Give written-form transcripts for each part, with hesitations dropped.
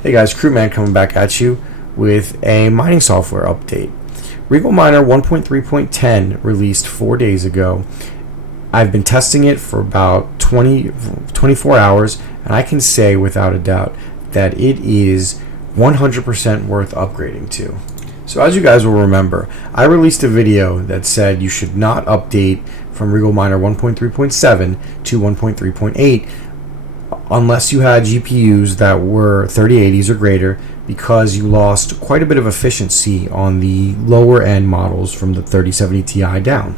Hey guys, Crewman coming back at you with a mining software update. Regal Miner 1.3.10 released 4 days ago. I've been testing it for about 24 hours, and I can say without a doubt that it is 100% worth upgrading to. So as you guys will remember, I released a video that said you should not update from Regal Miner 1.3.7 to 1.3.8 unless you had GPUs that were 3080s or greater, because you lost quite a bit of efficiency on the lower end models from the 3070 Ti down.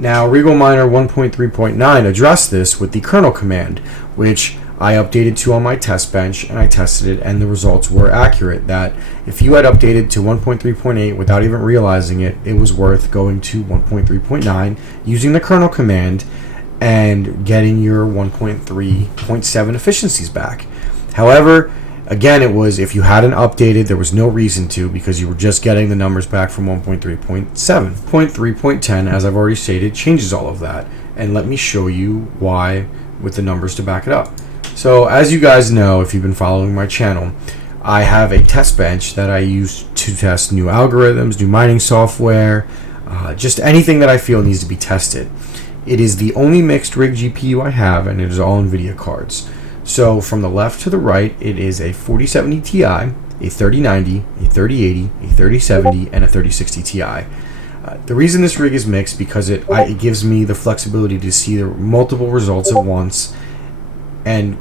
Now, Regal Miner 1.3.9 addressed this with the kernel command, which I updated to on my test bench, and I tested it, and the results were accurate. That if you had updated to 1.3.8 without even realizing it, it was worth going to 1.3.9 using the kernel command and getting your 1.3.7 efficiencies back. However, again, it was if you hadn't updated, there was no reason to, because you were just getting the numbers back from 1.3.7. 1.3.10, as I've already stated, changes all of that, and let me show you why with the numbers to back it up. So as you guys know, if you've been following my channel, I have a test bench that I use to test new algorithms, new mining software, just anything that I feel needs to be tested. It is the only mixed rig GPU I have, and it is all NVIDIA cards. So from the left to the right, it is a 4070 Ti, a 3090, a 3080, a 3070, and a 3060 Ti. The reason this rig is mixed because it gives me the flexibility to see the multiple results at once, and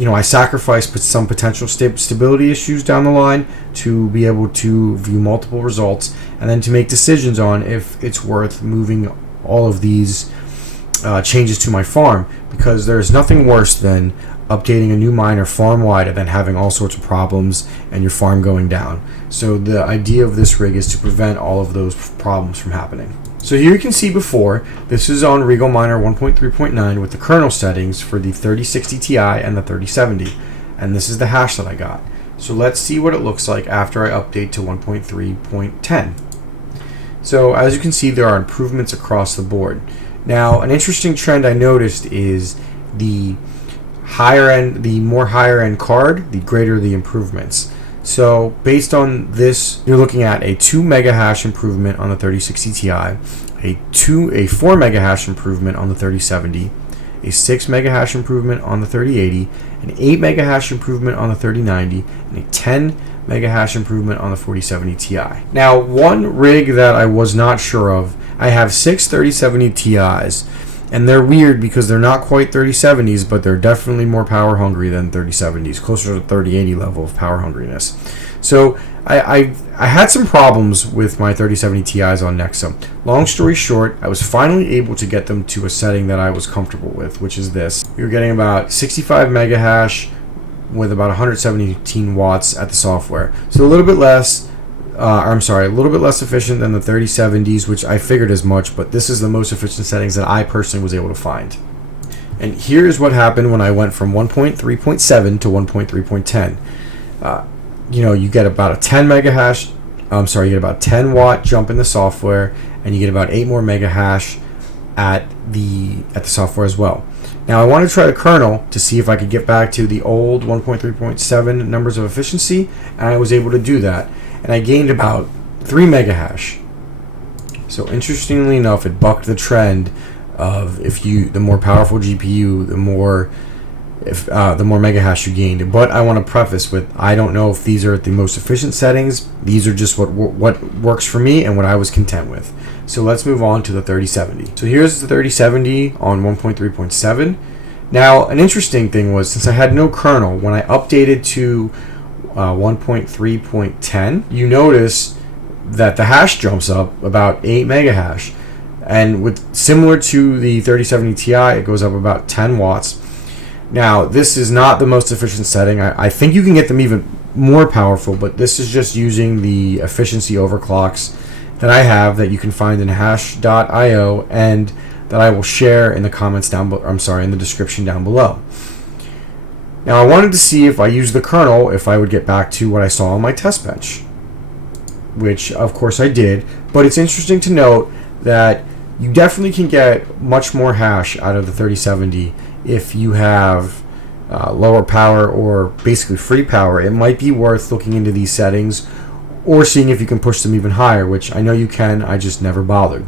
I sacrificed some potential stability issues down the line to be able to view multiple results and then to make decisions on if it's worth moving all of these changes to my farm, because there's nothing worse than updating a new miner farm-wide and then having all sorts of problems and your farm going down. So the idea of this rig is to prevent all of those problems from happening. So here you can see before, this is on Regal Miner 1.3.9 with the kernel settings for the 3060 Ti and the 3070, and this is the hash that I got. So let's see what it looks like after I update to 1.3.10. So as you can see, there are improvements across the board. Now, an interesting trend I noticed is the more higher end card, the greater the improvements. So based on this, you're looking at a 2 mega hash improvement on the 3060 Ti, a 4 mega hash improvement on the 3070, a 6 mega hash improvement on the 3080, an 8 mega hash improvement on the 3090, and a 10 mega hash improvement on the 4070 Ti. Now, one rig that I was not sure of, I have 6 3070 Ti's, and they're weird because they're not quite 3070s, but they're definitely more power hungry than 3070s, closer to 3080 level of power hungriness. So I had some problems with my 3070 Ti's on Nexa. Long story short, I was finally able to get them to a setting that I was comfortable with, which is this. You're getting about 65 mega hash with about 117 watts at the software. So a little bit less, a little bit less efficient than the 3070s, which I figured as much, but this is the most efficient settings that I personally was able to find. And here's what happened when I went from 1.3.7 to 1.3.10. You get about a 10 mega hash, you get about 10 watt jump in the software, and you get about 8 more mega hash at the software as well. Now I want to try the kernel to see if I could get back to the old 1.3.7 numbers of efficiency, and I was able to do that. And I gained about 3 mega hash. So interestingly enough, it bucked the trend of the more powerful GPU, the more mega hash you gained. But I want to preface with, I don't know if these are the most efficient settings. These are just what works for me and what I was content with. So let's move on to the 3070. So here's the 3070 on 1.3.7. Now, an interesting thing was, since I had no kernel, when I updated to 1.3.10, you notice that the hash jumps up about 8 mega hash. And with similar to the 3070 Ti, it goes up about 10 watts. Now, this is not the most efficient setting. I think you can get them even more powerful, but this is just using the efficiency overclocks that I have that you can find in hash.io and that I will share in the comments in the description down below. Now, I wanted to see if I use the kernel, if I would get back to what I saw on my test bench, which of course I did, but it's interesting to note that you definitely can get much more hash out of the 3070 if you have lower power or basically free power, it might be worth looking into these settings or seeing if you can push them even higher, which I know you can, I just never bothered.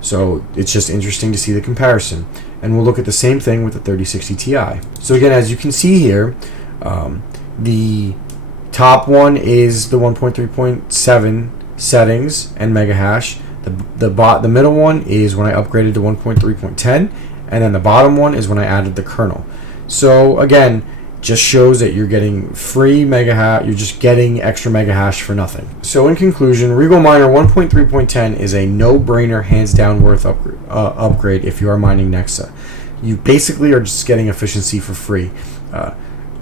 So it's just interesting to see the comparison. And we'll look at the same thing with the 3060 Ti. So again, as you can see here, the top one is the 1.3.7 settings and mega hash. The middle one is when I upgraded to 1.3.10, and then the bottom one is when I added the kernel. So again, just shows that you're getting free mega hash, you're just getting extra mega hash for nothing. So in conclusion, Regal Miner 1.3.10 is a no-brainer, hands down worth upgrade if you are mining Nexa. You basically are just getting efficiency for free.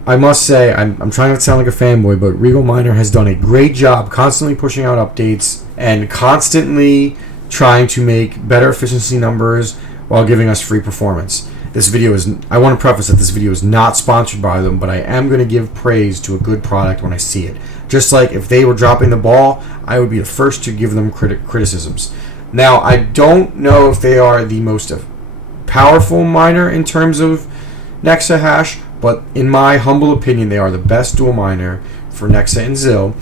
I must say, I'm trying not to sound like a fanboy, but Regal Miner has done a great job constantly pushing out updates and constantly trying to make better efficiency numbers while giving us free performance. This video is, I want to preface that this video is not sponsored by them, but I am going to give praise to a good product when I see it. Just like if they were dropping the ball, I would be the first to give them criticisms. Now, I don't know if they are the most powerful miner in terms of Nexa hash, but in my humble opinion, they are the best dual miner for Nexa and ZIl,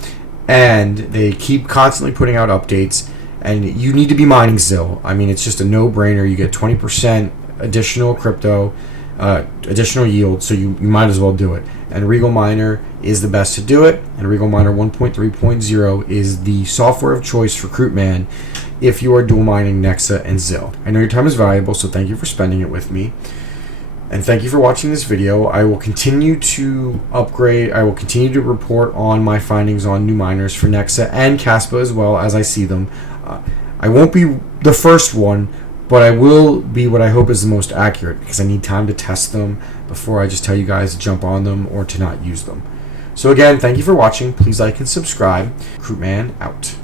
and they keep constantly putting out updates, and you need to be mining ZIl. I mean, it's just a no-brainer. You get 20% additional crypto, additional yield, so you might as well do it. And Regal Miner is the best to do it, and Regal Miner 1.3.0 is the software of choice for Croup-Man if you are dual mining Nexa and ZIl. I know your time is valuable, so thank you for spending it with me. And thank you for watching this video. I will continue to upgrade, I will continue to report on my findings on new miners for Nexa and Caspa as well as I see them. I won't be the first one, but I will be what I hope is the most accurate, because I need time to test them before I just tell you guys to jump on them or to not use them. So again, thank you for watching. Please like and subscribe. Croup-Man out.